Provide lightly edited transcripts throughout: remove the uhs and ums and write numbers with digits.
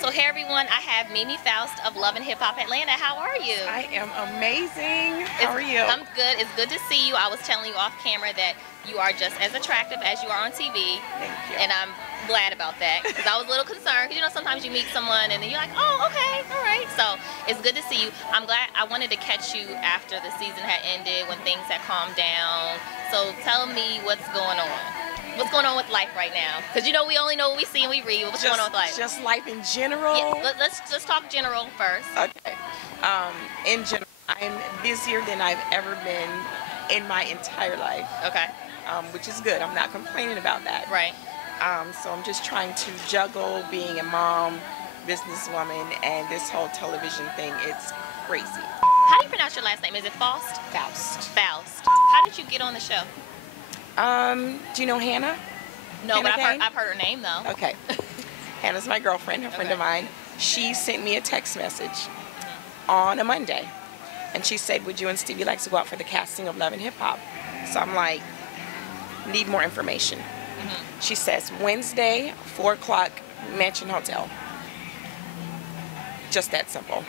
So hey everyone, I have Mimi Faust of Love and Hip Hop Atlanta. How are you? I am amazing. How are you? I'm good. It's good to see you. I was telling you off camera that you are just as attractive as you are on TV. Thank you. And I'm glad about that because I was a little concerned because sometimes you meet someone and then you're like, oh, okay, all right. So it's good to see you. I'm glad. I wanted to catch you after the season had ended when things had calmed down. So tell me what's going on. What's going on with life right now? Because we only know what we see and we read. What's going on with life? Just life in general? Yeah, let's talk general first. Okay. In general, I'm busier than I've ever been in my entire life. Okay. Which is good. I'm not complaining about that. Right. So I'm just trying to juggle being a mom, businesswoman, and this whole television thing. It's crazy. How do you pronounce your last name? Is it Faust? Faust. Faust. How did you get on the show? Do you know Hannah? No, Hannah but I've heard her name though. Okay. Hannah's my girlfriend, a friend of mine. She sent me a text message on a Monday, and she said, would you and Stevie like to go out for the casting of Love and Hip Hop? So I'm like, need more information. She says, Wednesday, 4 o'clock, Mansion Hotel. Just that simple.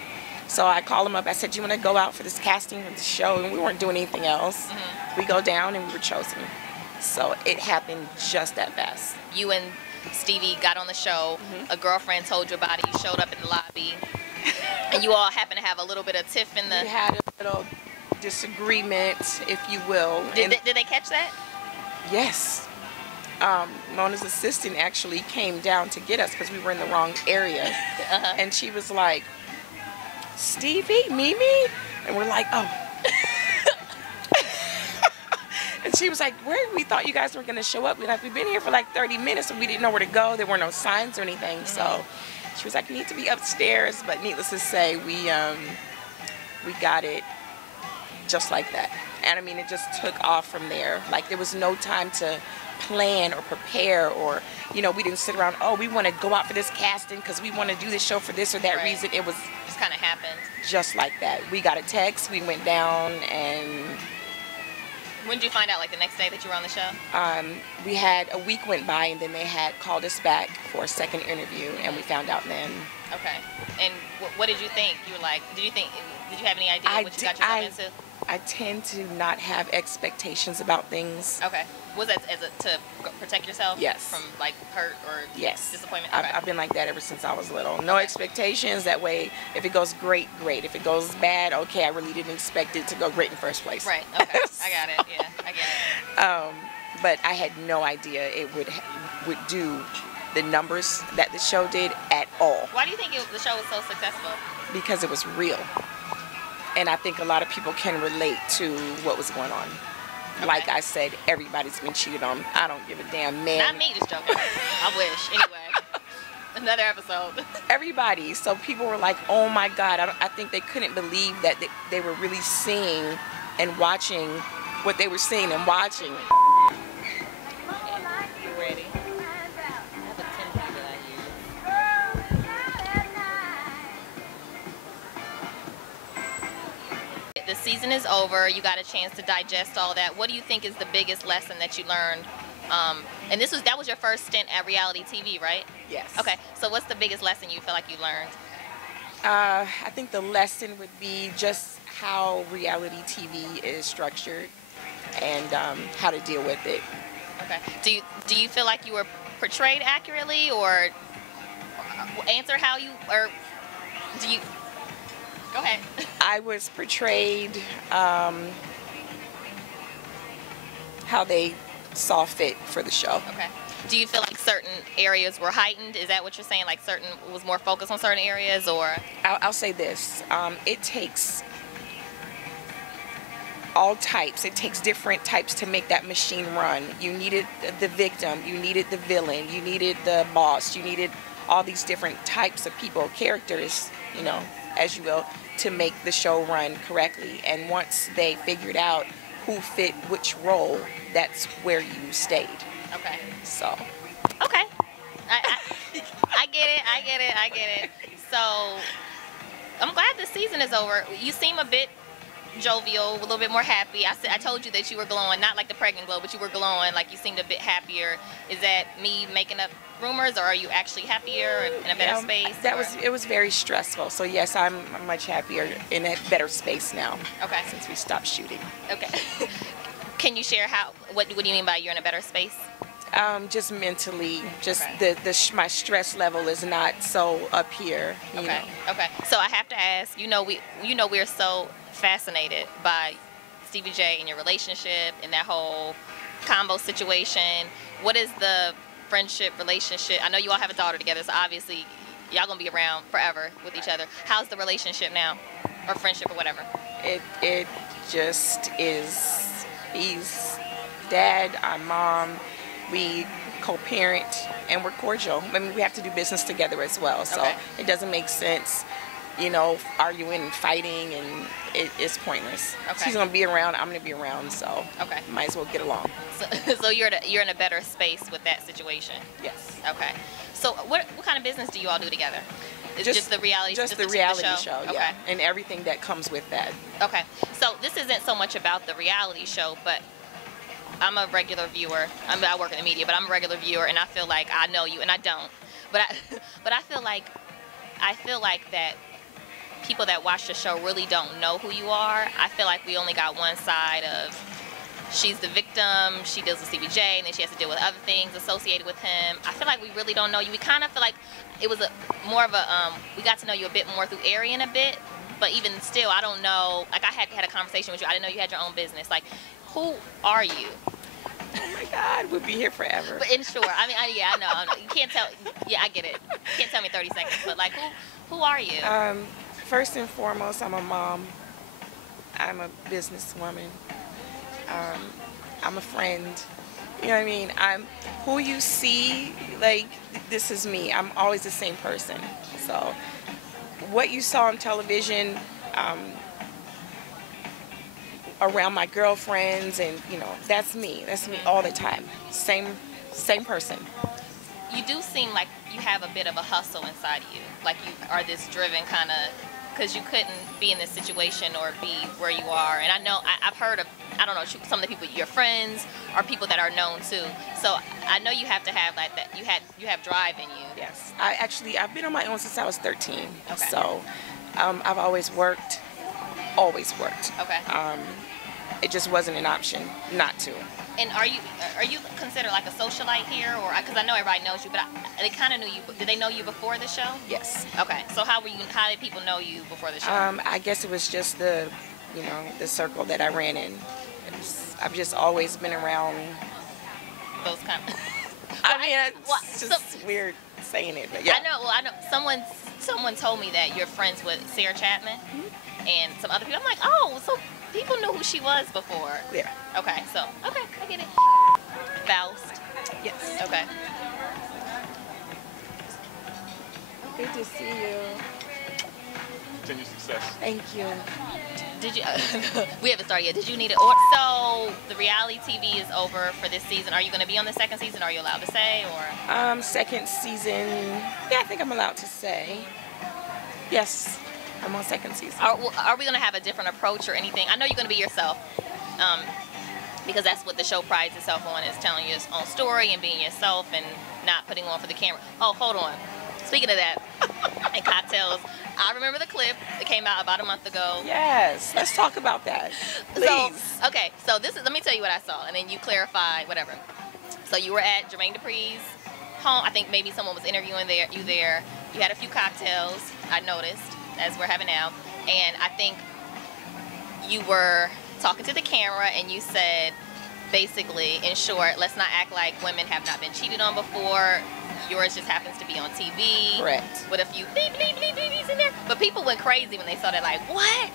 So I called him up. I said, you want to go out for this casting of the show? And we weren't doing anything else. We go down and we were chosen. So it happened just that fast. You and Stevie got on the show. A girlfriend told you about it. You showed up in the lobby. And you all happened to have a little bit of tiff in the... We had a little disagreement, if you will. Did they catch that? Yes. Mona's assistant actually came down to get us because we were in the wrong area. And she was like, Stevie, Mimi? And we're like, oh. And she was like, we thought you guys were going to show up. We've been here for like 30 minutes and we didn't know where to go. There were no signs or anything. So she was like, you need to be upstairs. But needless to say, we got it just like that. And I mean, it just took off from there. Like there was no time to plan or prepare or, we didn't sit around, oh, we want to go out for this casting because we want to do this show for this or that reason. It was just kind of happened. Just like that. We got a text, we went down, and... When did you find out, like the next day that you were on the show? We had a week went by and then they had called us back for a second interview and we found out then. Okay. And what did you think? You were like, did you have any idea what you got yourself into? I tend to not have expectations about things. Okay. Was that to protect yourself? Yes. From like hurt or disappointment? Okay. I've been like that ever since I was little. No expectations. That way, if it goes great, great. If it goes bad, okay, I really didn't expect it to go great in the first place. Right. Okay. I got it. Yeah, I get it. But I had no idea it would do the numbers that the show did at all. Why do you think the show was so successful? Because it was real. And I think a lot of people can relate to what was going on. Okay. Like I said, everybody's been cheated on. I don't give a damn, man. Not me, just joking. I wish. Anyway, another episode. Everybody. So people were like, oh my God. I think they couldn't believe that they were really seeing and watching what they were seeing and watching. You ready? The season is over. You got a chance to digest all that. What do you think is the biggest lesson that you learned? And that was your first stint at reality TV, right? Yes. Okay. So what's the biggest lesson you feel like you learned? I think the lesson would be just how reality TV is structured and how to deal with it. Okay. Do you feel like you were portrayed accurately, or answer how you, or do you? Go ahead. I was portrayed how they saw fit for the show. Okay. Do you feel like certain areas were heightened? Is that what you're saying? Like was more focused on certain areas, or? I'll say this. It takes all types. It takes different types to make that machine run. You needed the victim. You needed the villain. You needed the boss. You needed all these different types of people, characters, as you will, to make the show run correctly. And once they figured out who fit which role, that's where you stayed. Okay. So. Okay. I get it. So, I'm glad the season is over. You seem a bit jovial, a little bit more happy. I told you that you were glowing, not like the pregnant glow, but you were glowing, like you seemed a bit happier. Is that me making up rumors, or are you actually happier in a better space? It was very stressful. So yes, I'm much happier in a better space now. Okay. Since we stopped shooting. Okay. Can you share what do you mean by you're in a better space? Just mentally, just Okay. my stress level is not so up here. You Okay. know. Okay. So I have to ask. We're so fascinated by Stevie J and your relationship and that whole combo situation. What is the friendship relationship? I know you all have a daughter together, so obviously y'all gonna be around forever with each other. How's the relationship now, or friendship, or whatever? It just is. He's dad, I'm mom. We co-parent and we're cordial. I mean, we have to do business together as well, so Okay. it doesn't make sense, you know, arguing and fighting, and it's pointless. Okay. She's gonna be around, I'm gonna be around, so Okay. might as well get along. So you're in a better space with that situation. Yes. Okay. So what kind of business do you all do together? It's just the reality. Just the reality show, Okay. yeah, and everything that comes with that. Okay. So this isn't so much about the reality show, but I'm a regular viewer. I work in the media, but I'm a regular viewer, and I feel like I know you, and I don't. But I feel like that people that watch the show really don't know who you are. I feel like we only got one side of. She's the victim, she deals with Stevie J, and then she has to deal with other things associated with him. I feel like we really don't know you. We kind of feel like it was we got to know you a bit more through Arian a bit, but even still, I don't know, like I had a conversation with you, I didn't know you had your own business. Like, who are you? Oh my God, we'll be here forever. But in short, I mean, I know. You can't tell, yeah, I get it. You can't tell me 30 seconds, but like, who are you? First and foremost, I'm a mom. I'm a businesswoman. I'm a friend. You know what I mean? I'm who you see, like, this is me. I'm always the same person. So what you saw on television, around my girlfriends, and you know, that's me all the time. Same person. You do seem like you have a bit of a hustle inside of you. Like you are this driven kind of, because you couldn't be in this situation or be where you are. And I know, I've heard of, I don't know, some of the people, your friends, are people that are known too. So I know you have to have like that, you have drive in you. Yes. I've been on my own since I was 13. Okay. So I've always worked. Okay. It just wasn't an option not to. And are you considered like a socialite here, or because I know everybody knows you, but they kind of knew you. Did they know you before the show? Yes. Okay. So how did people know you before the show? I guess it was just the circle that I ran in. I've just always been around. Those kind of. I mean, it's just weird saying it, but yeah. I know. Someone told me that you're friends with Sarah Chapman and some other people. I'm like, oh, so people knew who she was before. Yeah. Okay, I get it. Faust. Yes. Okay. Good to see you. Continue success. Thank you. Did you? We haven't started yet. Did you need it? Or so the reality TV is over for this season. Are you going to be on the second season? Are you allowed to say, or? Second season. Yeah, I think I'm allowed to say. Yes, I'm on second season. Are we going to have a different approach or anything? I know you're going to be yourself, because that's what the show prides itself on, is telling your own story and being yourself and not putting on for the camera. Oh, hold on. Speaking of that, and cocktails, I remember the clip. It came out about a month ago. Yes, let's talk about that, please. So this is, let me tell you what I saw, and then you clarify whatever. So you were at Jermaine Dupri's home. I think maybe someone was interviewing you there. You had a few cocktails, I noticed, as we're having now. And I think you were talking to the camera, and you said, basically, in short, let's not act like women have not been cheated on before. Yours just happens to be on TV. Correct. With a few beep, beep, beep, beeps in there. But people went crazy when they saw that, like, what?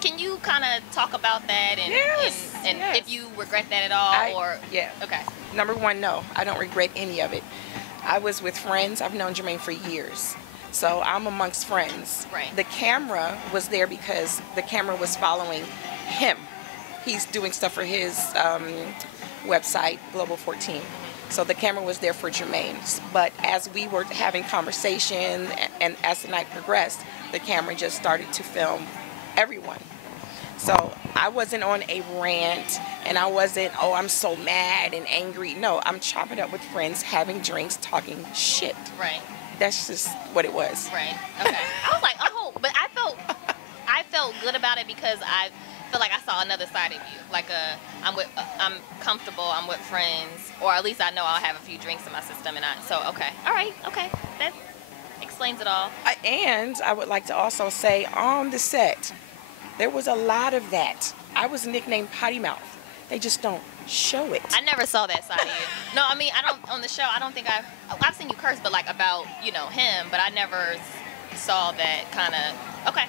Can you kind of talk about that, and, yes, and yes. if you regret that at all? Yeah. Okay. Number one, no, I don't regret any of it. I was with friends. I've known Jermaine for years. So I'm amongst friends. Right. The camera was there because the camera was following him. He's doing stuff for his website, Global 14. So the camera was there for Jermaine. But as we were having conversation and as the night progressed, the camera just started to film everyone. So I wasn't on a rant, and I wasn't, oh, I'm so mad and angry. No, I'm chopping up with friends, having drinks, talking shit. Right. That's just what it was. Right. Okay. I was like, oh, but I felt good about it because I feel like I saw another side of you. Like I'm comfortable. I'm with friends, or at least I know I'll have a few drinks in my system, and okay, all right, okay, that explains it all. And I would like to also say, on the set, there was a lot of that. I was nicknamed Potty Mouth. They just don't show it. I never saw that side of you. No, I mean, I don't, on the show, I don't think I've seen you curse, but like about, him, but I never saw that kind of, okay.